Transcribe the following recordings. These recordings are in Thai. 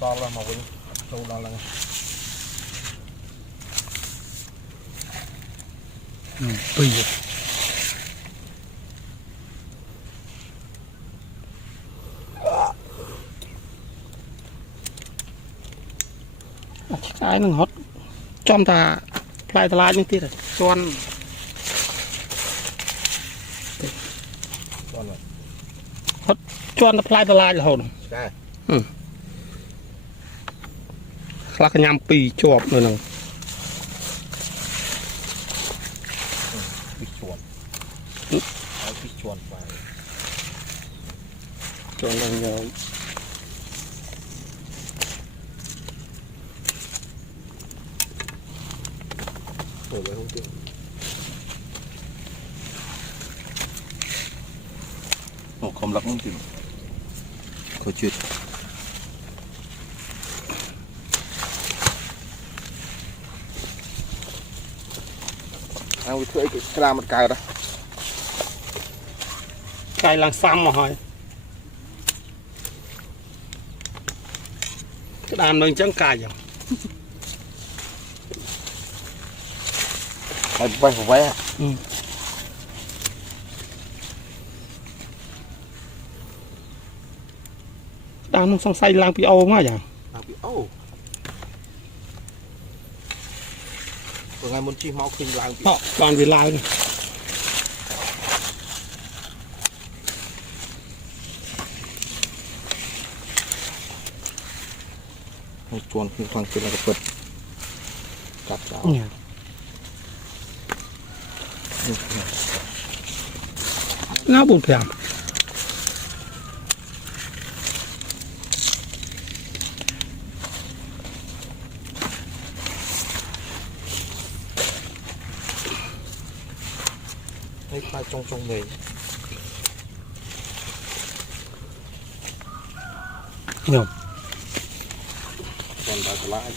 ซอลแล้วมาวิ่งโตแล้วไงปีใช่หนึ่งฮอตจอมตาปลายตลาดยังติดจวนฮอตจวนปลายตลาดเหรอใช่คลักยำปีจวบเลยนึงปิดชวนเอาปิดชวนไปจวนลงยอมโอ้ยห้องเตียงโอ้คมรักห้องเตียงเขาจุดเอาไปช่วยกระดาษมันไกลนะไก่ลังซ้ำมาหอยกระดานมันจังไก่อย่างไปผมไว้อะกระดานมันสงสัยลังปีโอมาอย่างลังปีโอเป็นไงมันชี้เมาขึ้นลังปีเพราะตอนเวลาเนี่ยชวนขึ้นฟังขึ้นแล้วก็เปิดจับเจ้าน่าบุญเพียงให้ปลาจงเลยเนาะตอนปลาสลาย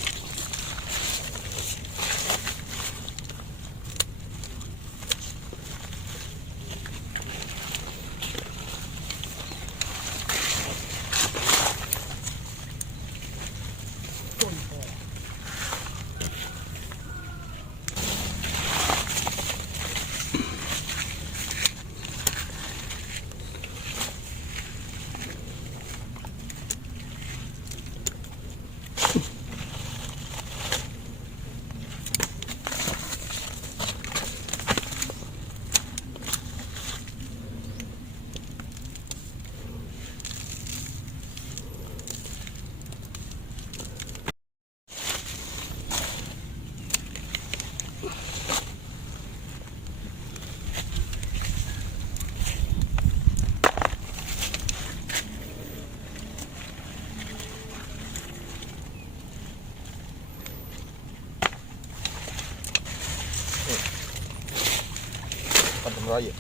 ทำไรอยู่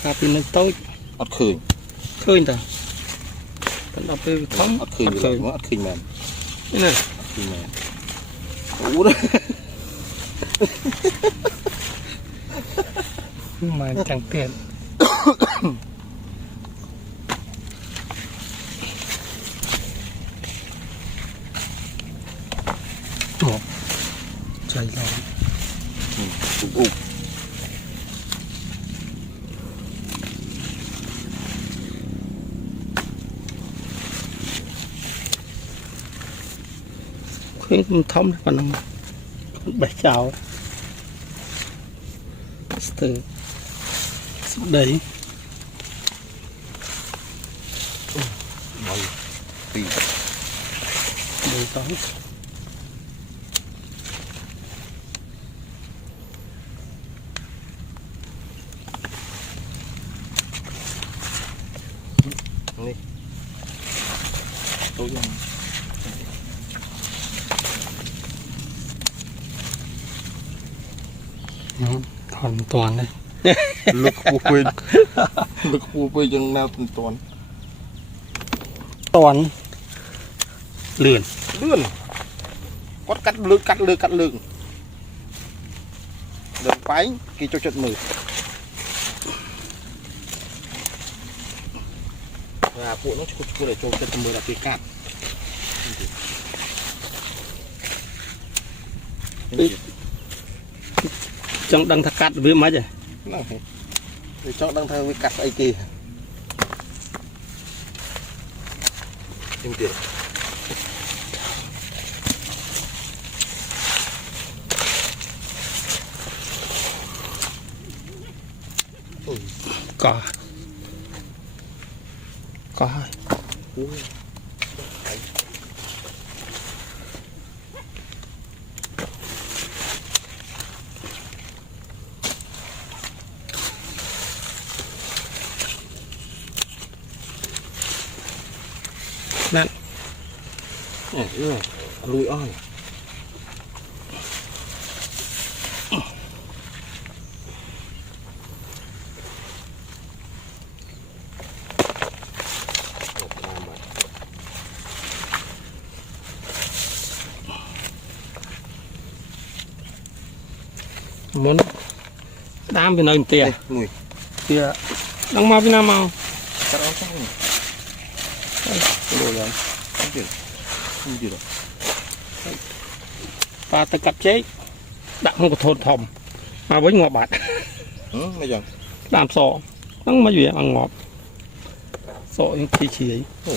คาปีนึงโต๊ะอัดคืนแต่เป็นเอาไปท้องอัดคืนอยู่เลยว่าอัดคืนแมนนี่นะอัดคืนแมนโอ้ยมาจังเปลี่ยนตัวใจร้อนอุ๊บมันทำกันนะใบเจ้าสเตอร์สุดเลยปีดูต้องนี่ตัวยัง ถอนตัวเลย ลึกปูไปลึกปูไปยังแนวเป็นตอน ตอนเลื่อน เลื่อนก็กัดลึกกัดลึกกัดลึกเดินไปกี่จุดมือปูน้องชุดชุดเลยโจมจะมือละกี่กัดจังดังทะกัดวิมัดเลย นั่นไปเจาะดังเธอไปกัดไอ้กี่จริงก็นั่น ลุยอ้อนmuốn đám bên nơi tiền หนุ่ย thì đang mau bên nào mau กัดเอาช่างโดนแล้วไม่เดือดไม่เดือด và ta cắt chế đặng không có thôn thòng mà với ngọt bạt ไม่ยัง làm sọ đang mà gì ăn ngọt sọ những chi chi ấy โอ้